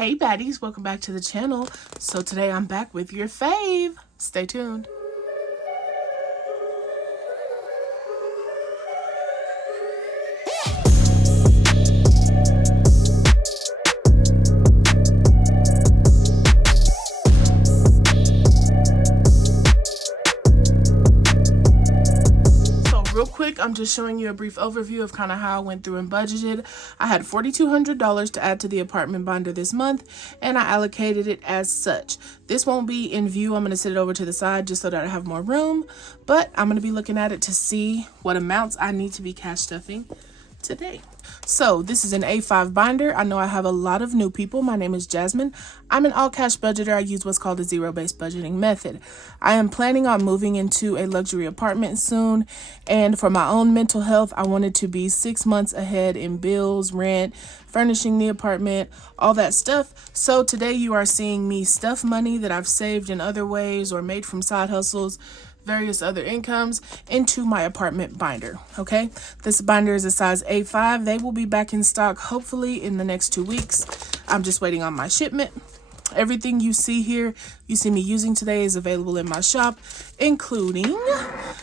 Hey baddies, welcome back to the channel. So today I'm back with your fave. Stay tuned. Real quick, I'm just showing you a brief overview of kind of how I went through and budgeted. I had $4,200 to add to the apartment binder this month, and I allocated it as such. This won't be in view. I'm going to sit it over to the side just so that I have more room, but I'm going to be looking at it to see what amounts I need to be cash stuffing today. So this is an A5 binder. I know I have a lot of new people. My name is Jasmine. I'm an all cash budgeter. I use what's called a zero-based budgeting method. I am planning on moving into a luxury apartment soon, and for my own mental health, I wanted to be 6 months ahead in bills, rent, furnishing the apartment, all that stuff. So today you are seeing me stuff money that I've saved in other ways or made from side hustles, various other incomes, into my apartment binder. Okay, this binder is a size A5. They will be back in stock hopefully in the next 2 weeks. I'm just waiting on my shipment. Everything you see here, you see me using today, is available in my shop, including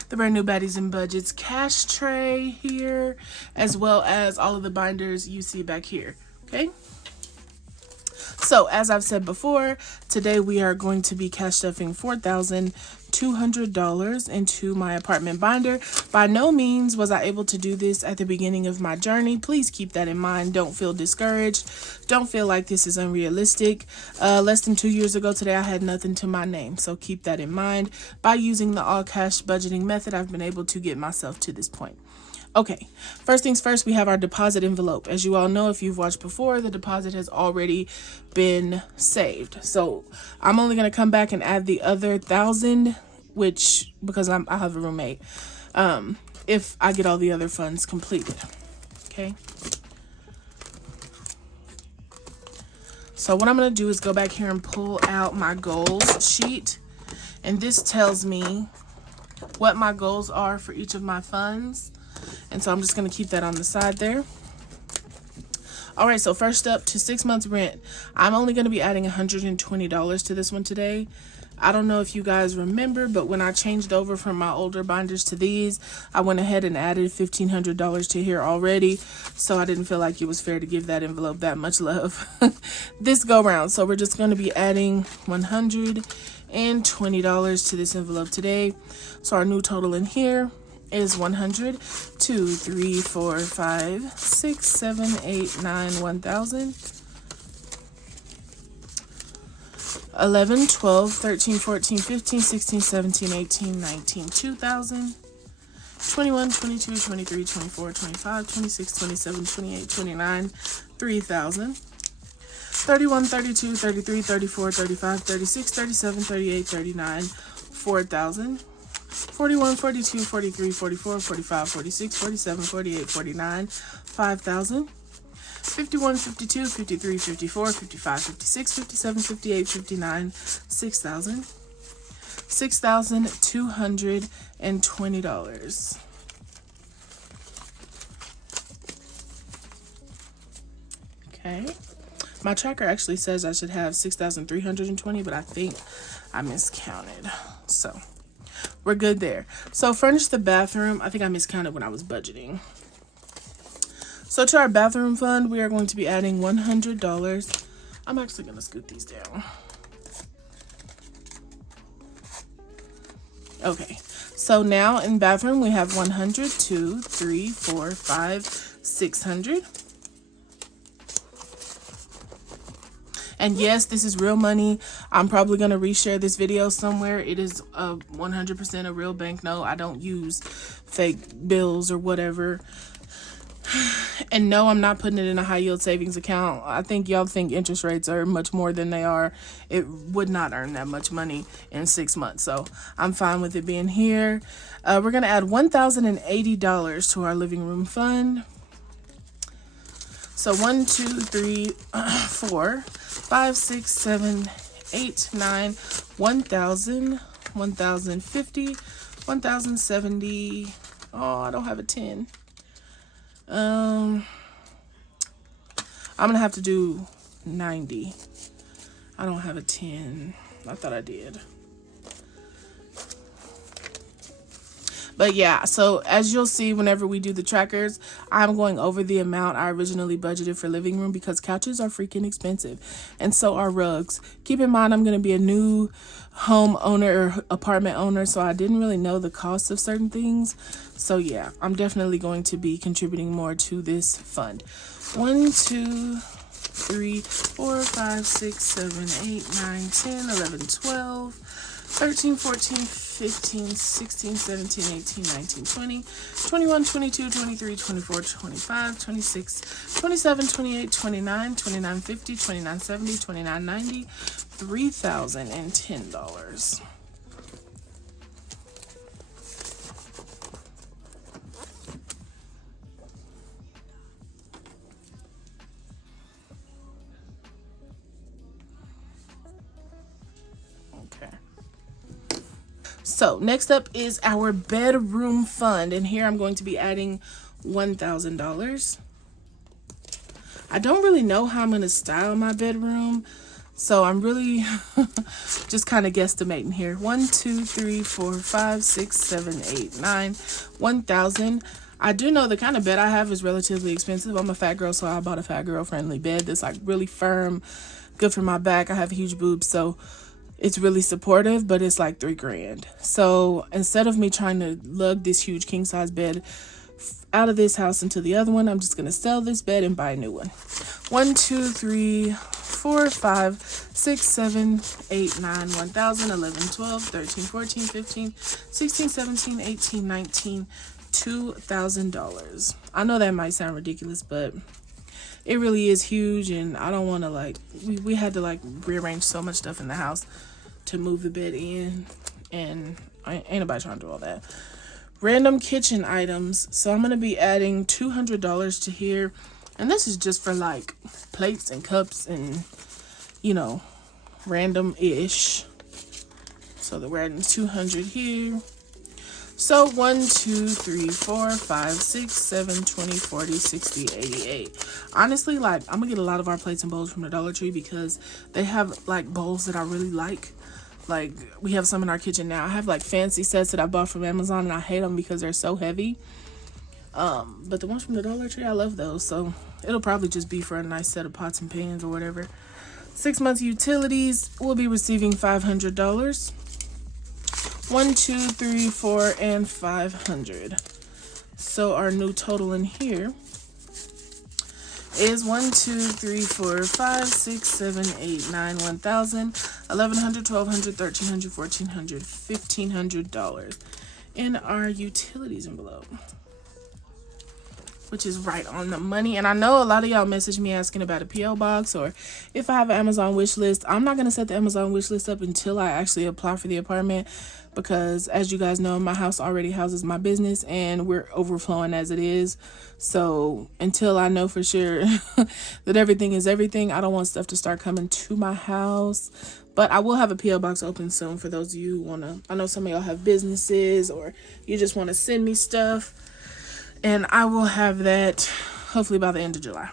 the brand new Baddies and Budgets cash tray here, as well as all of the binders you see back here. Okay, so as I've said before, today we are going to be cash stuffing $4,200 into my apartment binder. By no means was I able to do this at the beginning of my journey. Please keep that in mind. Don't feel discouraged. Don't feel like this is unrealistic. Less than 2 years ago today, I had nothing to my name. So keep that in mind. By using the all cash budgeting method, I've been able to get myself to this point. Okay, first things first, we have our deposit envelope. As you all know, if you've watched before, the deposit has already been saved. So I'm only going to come back and add the other 1,000, which, because I have a roommate, if I get all the other funds completed. Okay. So what I'm going to do is go back here and pull out my goals sheet. And this tells me what my goals are for each of my funds. And so I'm just going to keep that on the side there. All right, so first up, to 6 months rent. I'm only going to be adding $120 to this one today. I don't know if you guys remember, but when I changed over from my older binders to these, I went ahead and added $1,500 to here already. So I didn't feel like it was fair to give that envelope that much love this go round. So we're just going to be adding $120 to this envelope today. So our new total in here is 100, 2, 3, 4, 5, 6, 7, 8, 9, 1,000, 11, 12, 13, 14, 15, 16, 17, 18, 19, 2,000, 21, 22, 23, 24, 25, 26, 27, 28, 29, 3,000, 31, 32, 33, 34, 35, 36, 37, 38, 39, 4,000, 41, 42, 43, 44, 45, 46, 47, 48, 49, 5,000, 51, 52, 53, 54, 55, 56, 57, 58, 59, 6,000, $6,220. Okay. My tracker actually says I should have 6,320, but I think I miscounted. So we're good there. So furnish the bathroom. I think I miscounted when I was budgeting. So to our bathroom fund, we are going to be adding $100. I'm actually going to scoot these down. Okay. So now in bathroom, we have 100, 2, 3, 4, 5, 600. And yes, this is real money. I'm probably going to reshare this video somewhere. It is 100% a real banknote. I don't use fake bills or whatever. And no, I'm not putting it in a high yield savings account. I think y'all think interest rates are much more than they are. It would not earn that much money in 6 months. So I'm fine with it being here. We're going to add $1,080 to our living room fund. So 1, 2, 3, 4, 5, 6, 7, 8, 9, 1,000, 1,050, 1,070. Oh, I don't have a 10. I'm gonna have to do 90. I don't have a 10. I thought I did. But yeah, so as you'll see whenever we do the trackers, I'm going over the amount I originally budgeted for living room because couches are freaking expensive. And so are rugs. Keep in mind, I'm going to be a new homeowner or apartment owner, so I didn't really know the cost of certain things. So yeah, I'm definitely going to be contributing more to this fund. 1, 2, 3, 4, 5, 6, 7, 8, 9, 10, 11, 12, 13, 14, 15, 16, 17, 18, 19, 20, 21, 22, 23, 24, 25, 26, 27, 28, 29, 29, 50, 29, 70, 29, 90, $3,010. So next up is our bedroom fund, and here I'm going to be adding $1,000. I don't really know how I'm going to style my bedroom, so I'm really just kind of guesstimating here. 1, 2, 3, 4, 5, 6, 7, 8, 9, 1,000. I do know the kind of bed I have is relatively expensive. I'm a fat girl, so I bought a fat girl friendly bed that's like really firm, good for my back. I have huge boobs, so it's really supportive, but it's like $3,000. So instead of me trying to lug this huge king size bed out of this house into the other one, I'm just going to sell this bed and buy a new one. 1, 2, 3, 4, 5, 6, 7, 8, 9, 1,000, 11, 12, 13, 14, 15, 16, 17, 18, 19, $2,000. I know that might sound ridiculous, but it really is huge, and I don't want to like, we had to like rearrange so much stuff in the house to move the bed in, and ain't nobody trying to do all that. Random kitchen items. So I'm going to be adding $200 to here, and this is just for like plates and cups and, you know, random-ish. So we're adding 200 here. So 1, 2, 3, 4, 5, 6, 7, 20, 40, 60, 88. Honestly, like, I'm gonna get a lot of our plates and bowls from the Dollar Tree because they have like bowls that I really like. Like, we have some in our kitchen now. I have like fancy sets that I bought from Amazon, and I hate them because they're so heavy. But the ones from the Dollar Tree, I love those. So it'll probably just be for a nice set of pots and pans or whatever. 6 months utilities, we'll be receiving $500. 1, 2, 3, 4, and 500. So our new total in here is 1, 2, 3, 4, 5, 6, 7, 8, 9, 1,000, 1,100, 1,200, 1,300, 1,400, $1,500 in our utilities envelope, which is right on the money. And I know a lot of y'all message me asking about a P.O. box or if I have an Amazon wish list. I'm not going to set the Amazon wish list up until I actually apply for the apartment, because as you guys know, my house already houses my business and we're overflowing as it is. So until I know for sure that everything is everything, I don't want stuff to start coming to my house. But I will have a P.O. box open soon for those of you who want to. I know some of y'all have businesses or you just want to send me stuff. And I will have that hopefully by the end of July.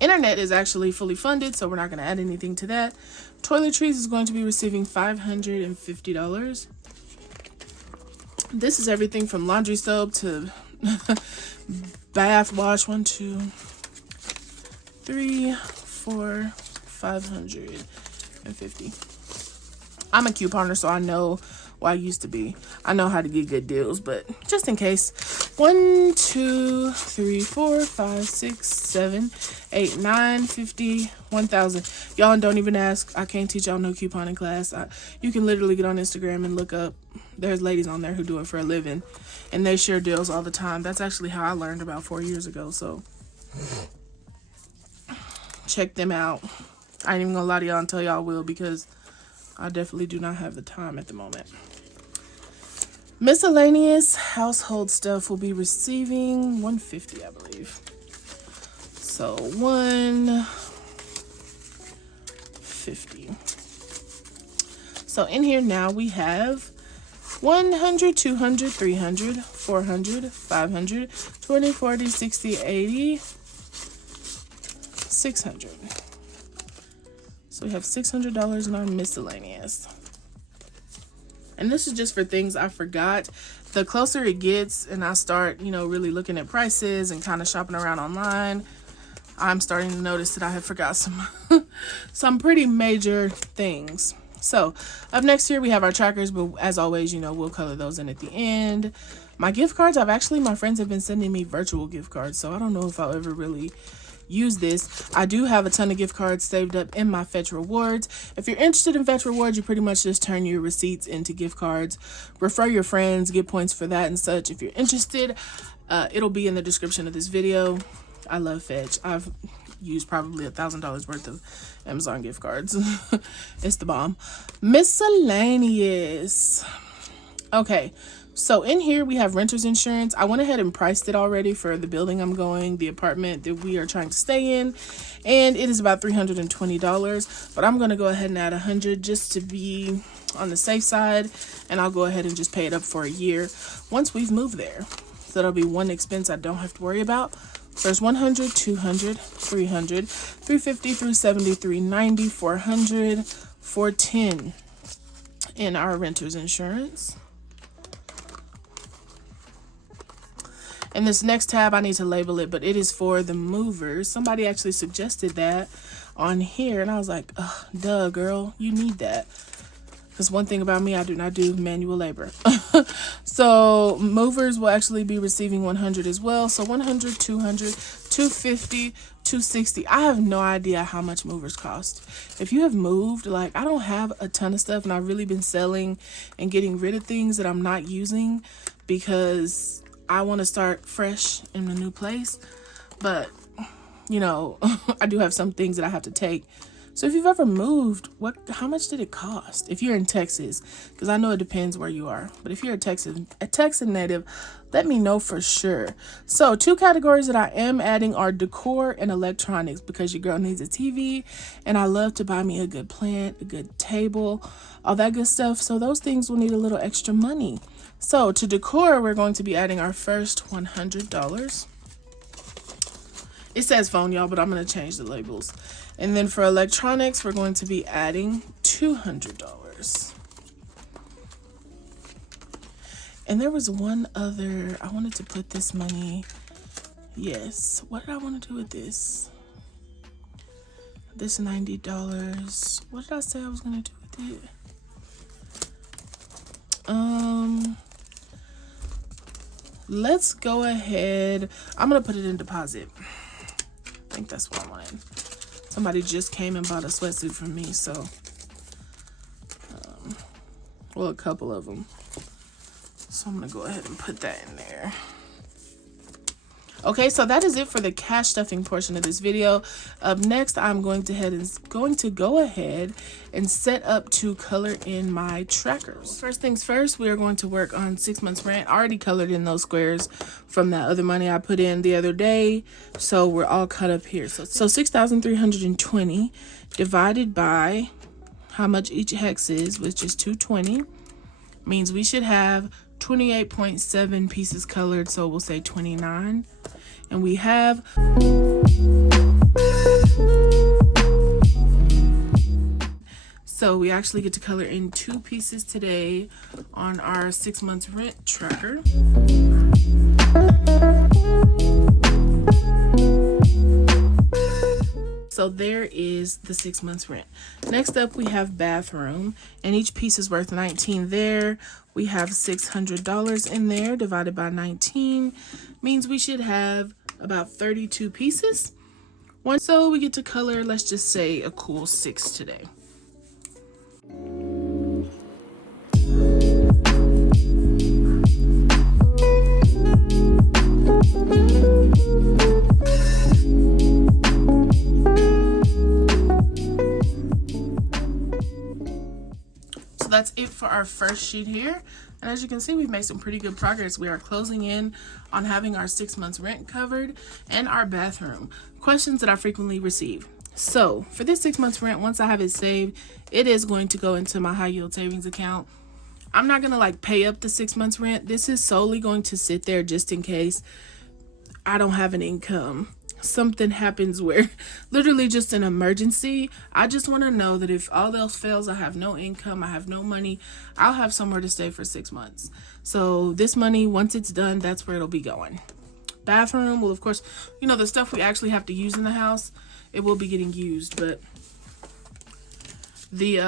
Internet is actually fully funded, so we're not going to add anything to that. Toiletries is going to be receiving $550. This is everything from laundry soap to bath wash. 1, 2, 3, 4, 550. I'm a couponer, so I know. Well, I used to be. I know how to get good deals, but just in case. 1, 2, 3, 4, 5, 6, 7, 8, 9, 50, 1,000. Y'all don't even ask. I can't teach y'all no couponing class. You can literally get on Instagram and look up. There's ladies on there who do it for a living, and they share deals all the time. That's actually how I learned about 4 years ago, so check them out. I ain't even gonna lie to y'all and tell y'all I will, because I definitely do not have the time at the moment. Miscellaneous household stuff will be receiving $150, I believe. So $150. So in here now we have 100, 200, 300, 400, 500, 20, 40, 60, 80, $600. So we have $600 in our miscellaneous. And this is just for things I forgot. The closer it gets and I start, you know, really looking at prices and kind of shopping around online, I'm starting to notice that I have forgot some pretty major things. So up next here we have our trackers, but as always, you know, we'll color those in at the end. My gift cards, my friends have been sending me virtual gift cards, so I don't know if I'll ever really use this. I do have a ton of gift cards saved up in my Fetch Rewards. If you're interested in Fetch Rewards, you pretty much just turn your receipts into gift cards, refer your friends, get points for that and such. If you're interested, it'll be in the description of this video. I love Fetch. I've used probably $1,000 worth of Amazon gift cards. It's the bomb. Miscellaneous. Okay, so in here we have renter's insurance. I went ahead and priced it already for the building I'm going, the apartment that we are trying to stay in, and it is about $320, but I'm going to go ahead and add $100 just to be on the safe side, and I'll go ahead and just pay it up for a year once we've moved there. So that'll be one expense I don't have to worry about. There's 100, 200, 300, 350, 370, 390, 400, 410 in our renter's insurance. And this next tab, I need to label it, but it is for the movers. Somebody actually suggested that on here, and I was like, ugh, duh, girl, you need that. Because one thing about me, I do not do manual labor. So movers will actually be receiving 100 as well. So 100, 200, 250, 260. I have no idea how much movers cost. If you have moved, like, I don't have a ton of stuff, and I've really been selling and getting rid of things that I'm not using because I want to start fresh in a new place. But, you know, I do have some things that I have to take. So if you've ever moved, how much did it cost? If you're in Texas, because I know it depends where you are. But if you're a Texan native, let me know for sure. So 2 categories that I am adding are decor and electronics, because your girl needs a TV, and I love to buy me a good plant, a good table, all that good stuff. So those things will need a little extra money. So to decor, we're going to be adding our first $100. It says phone, y'all, but I'm going to change the labels. And then for electronics, we're going to be adding $200. And there was one other, I wanted to put this money. Yes. What did I want to do with this? This $90. What did I say I was going to do with it? Let's go ahead. I'm going to put it in deposit. I think that's what I wanted. Somebody just came and bought a sweatsuit from me, so well, a couple of them. So I'm gonna go ahead and put that in there. Okay, so that is it for the cash stuffing portion of this video. Up next, I'm going to go ahead and set up to color in my trackers. First things first, we are going to work on 6 months rent. I already colored in those squares from that other money I put in the other day, so we're all cut up here. So 6,320 divided by how much each hex is, which is 220, means we should have 28.7 pieces colored, so we'll say 29. And we have so we actually get to color in 2 pieces today on our 6 months rent tracker. So there is the 6 months rent. Next up, we have bathroom, and each piece is worth 19 there. We have $600 in there divided by 19 means we should have about 32 pieces. So we get to color, let's just say, a cool 6 today. So that's it for our first sheet here. And as you can see, we've made some pretty good progress. We are closing in on having our 6 months rent covered and our bathroom. Questions that I frequently receive. So for this 6 months rent, once I have it saved, it is going to go into my high yield savings account. I'm not going to like pay up the 6 months rent. This is solely going to sit there just in case I don't have an income something happens where literally just an emergency, I just want to know that if all else fails, I have no income, I have no money, I'll have somewhere to stay for 6 months. So this money, once it's done, that's where it'll be going. Bathroom, well, of course, you know, the stuff we actually have to use in the house, it will be getting used, but the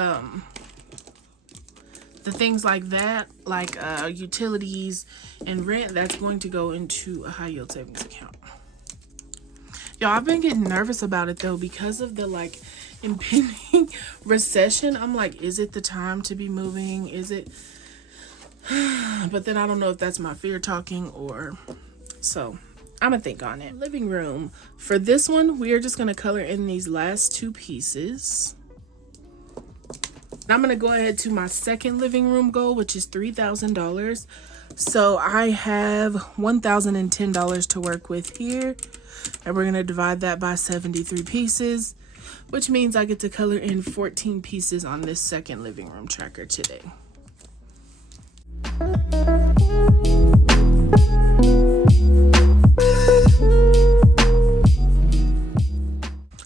things like that, like utilities and rent, that's going to go into a high yield savings account. Y'all, I've been getting nervous about it though because of the like impending recession. I'm like, is it the time to be moving? Is it? But then I don't know if that's my fear talking or so. I'm gonna think on it. Living room. For this one, we are just gonna color in these last 2 pieces. I'm gonna go ahead to my second living room goal, which is $3,000. So I have $1,010 to work with here. And we're going to divide that by 73 pieces, which means I get to color in 14 pieces on this second living room tracker today.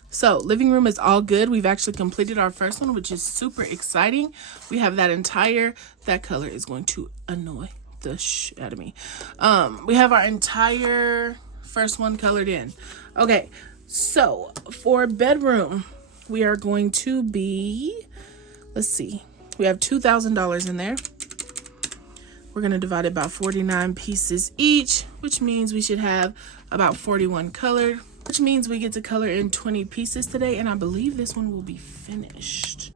So living room is all good. We've actually completed our first one, which is super exciting. We have that color is going to annoy the shit out of me. We have our entire first one colored in. Okay, so for bedroom, we are going to be, let's see, we have $2,000 in there. We're going to divide it by 49 pieces each, which means we should have about 41 colored, which means we get to color in 20 pieces today, and I believe this one will be finished.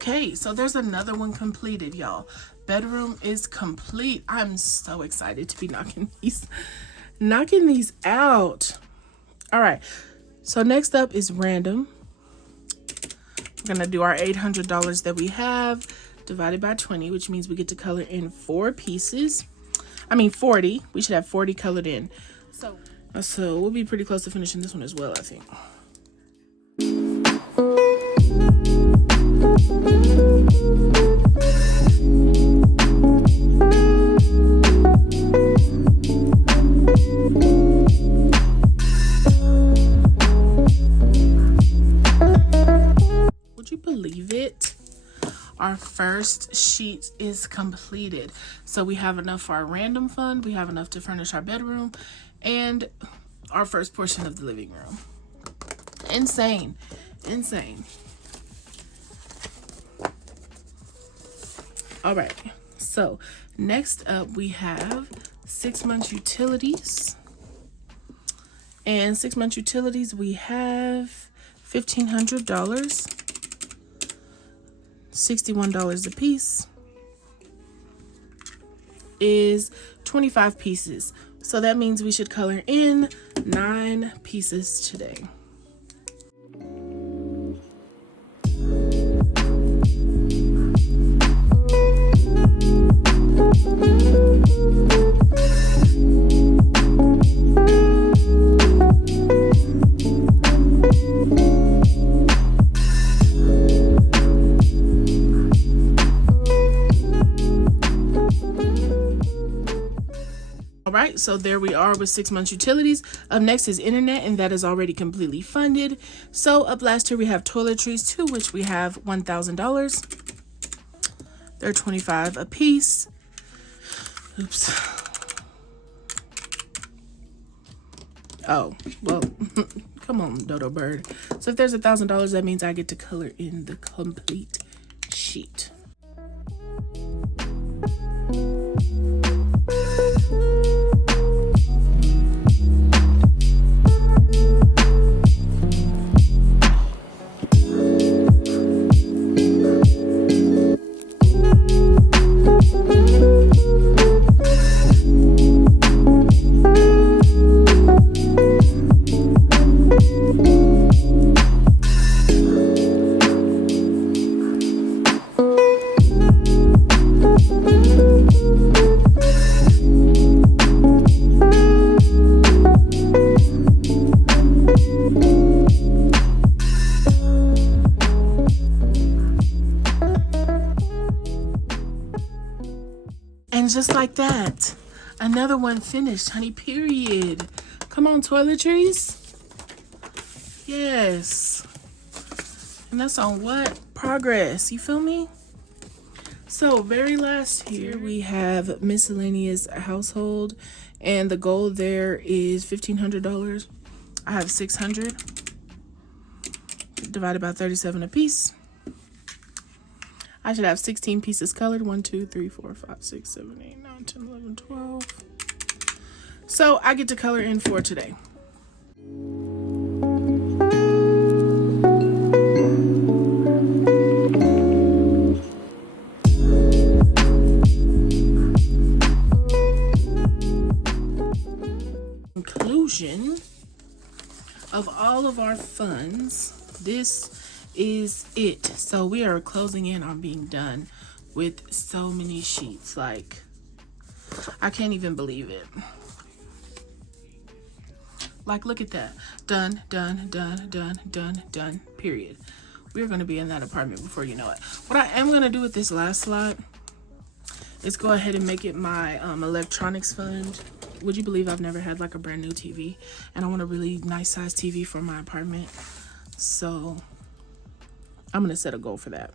Okay, so there's another one completed, y'all. Bedroom is complete. I'm so excited to be knocking these out. All right, so next up is random. We're gonna do our $800 that we have divided by 20, which means we get to color in 4 pieces. I mean 40. We should have 40 colored in. So we'll be pretty close to finishing this one as well, I think. Would you believe it? Our first sheet is completed. So we have enough for our random fund, we have enough to furnish our bedroom, and our first portion of the living room. Insane. All right, so next up we have 6 months utilities. And 6 months utilities, we have $1,500, $61 a piece, is 25 pieces. So that means we should color in 9 pieces today. Alright, so there we are with 6 months utilities. Up next is internet, and that is already completely funded. So up last here we have toiletries, to which we have $1,000. They're 25 a piece. Oops. Oh, well, come on, Dodo Bird. So if there's $1,000, that means I get to color in the complete sheet. And just like that, another one finished, honey, period. Come on, Toiletries. Yes. And that's on what? Progress. You feel me? So, very last here, we have miscellaneous household. And the goal there is $1,500. I have 600 divided by 37 a piece. I should have 16 pieces colored. 1, 2, 3, 4, 5, 6, 7, 8, 9, 10, 11, 12. So I get to color in for today. Conclusion of all of our funds, this is it. So we are closing in on being done with so many sheets. Like, I can't even believe it. Like, look at that. Done, done, done, done, done, done, period. We're going to be in that apartment before you know it. What I am going to do with this last slot is go ahead and make it my electronics fund. Would you believe I've never had like a brand new TV? And I want a really nice size TV for my apartment. So I'm going to set a goal for that.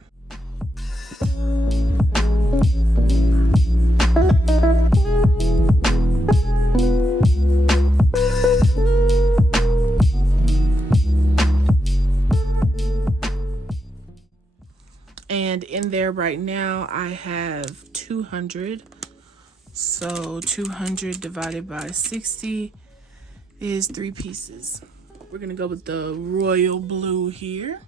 And in there right now, I have 200. So 200 divided by 60 is 3 pieces. We're gonna go with the royal blue here.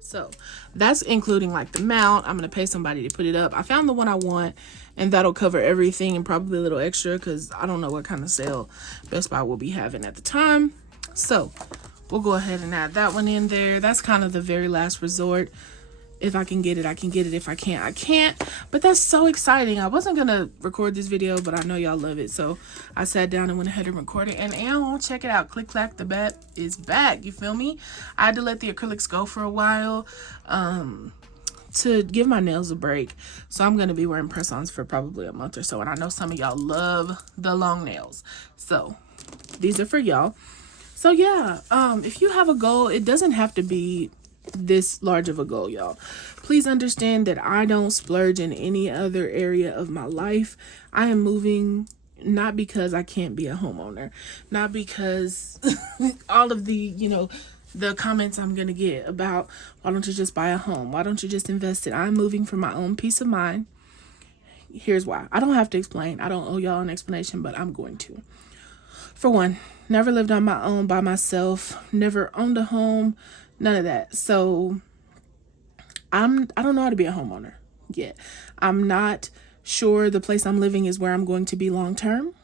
So that's including like the mount. I'm gonna pay somebody to put it up. I found the one I want, and that'll cover everything and probably a little extra because I don't know what kind of sale Best Buy will be having at the time. So we'll go ahead and add that one in there. That's kind of the very last resort. If I can get it, I can get it. If I can't, I can't. But that's so exciting. I wasn't going to record this video, but I know y'all love it. So I sat down and went ahead and recorded. And check it out. Click Clack, the bat is back. You feel me? I had to let the acrylics go for a while to give my nails a break. So I'm going to be wearing press-ons for probably a month or so. And I know some of y'all love the long nails. So these are for y'all. So yeah, if you have a goal, it doesn't have to be this large of a goal, y'all. Please understand that I don't splurge in any other area of my life. I am moving not because I can't be a homeowner, not because all of the, the comments I'm going to get about, why don't you just buy a home? Why don't you just invest it? I'm moving for my own peace of mind. Here's why. I don't have to explain. I don't owe y'all an explanation, but I'm going to. For one, never lived on my own by myself, never owned a home, none of that. So I don't know how to be a homeowner yet. I'm not sure the place I'm living is where I'm going to be long term.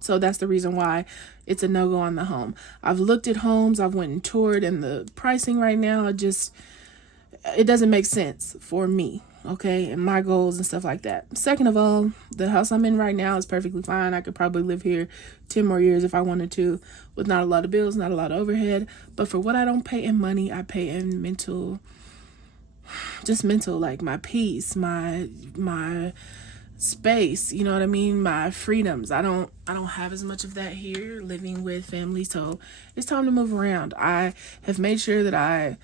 So that's the reason why it's a no-go on the home. I've looked at homes, I've went and toured, and the pricing right now, it doesn't make sense for me. Okay, and my goals and stuff like that. Second of all, the house I'm in right now is perfectly fine. I could probably live here 10 more years if I wanted to, with not a lot of bills, not a lot of overhead. But for what I don't pay in money, I pay in mental, like my peace, my space, you know what I mean, my freedoms. I don't have as much of that here living with family, so it's time to move around. I have made sure that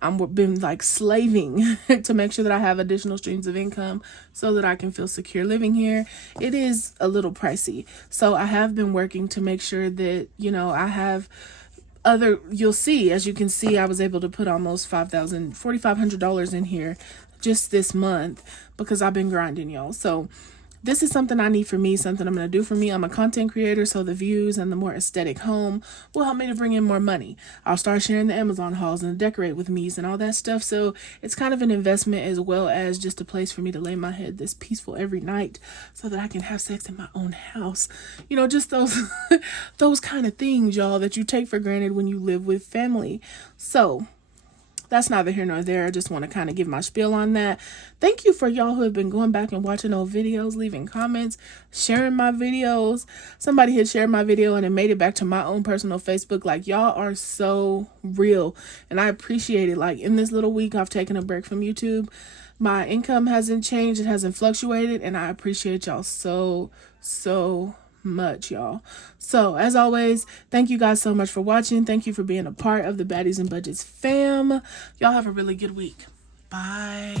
I'm been like slaving to make sure that I have additional streams of income so that I can feel secure living here. It is a little pricey, so I have been working to make sure that I have you'll see, as you can see, I was able to put almost $4,500 in here just this month because I've been grinding, y'all. So this is something I need for me, something I'm going to do for me. I'm a content creator, so the views and the more aesthetic home will help me to bring in more money. I'll start sharing the Amazon hauls and decorate with me's and all that stuff. So it's kind of an investment as well as just a place for me to lay my head this peaceful every night so that I can have sex in my own house. Just those kind of things, y'all, that you take for granted when you live with family. So that's neither here nor there. I just want to kind of give my spiel on that. Thank you for y'all who have been going back and watching old videos, leaving comments, sharing my videos. Somebody had shared my video and it made it back to my own personal Facebook. Like, y'all are so real and I appreciate it. Like, in this little week I've taken a break from YouTube. My income hasn't changed, it hasn't fluctuated, and I appreciate y'all so much, y'all. So as always, thank you guys so much for watching. Thank you for being a part of the Baddies and Budgets fam. Y'all have a really good week. Bye.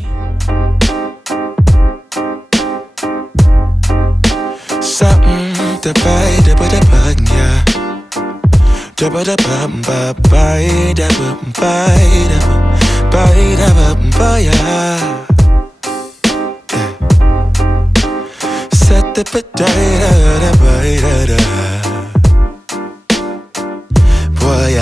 Something to buy, da ba da bug, yeah. Da ba da bum ba buy, da ba buy, da ba buy, yeah. Set the potato, da ba da da. Boy,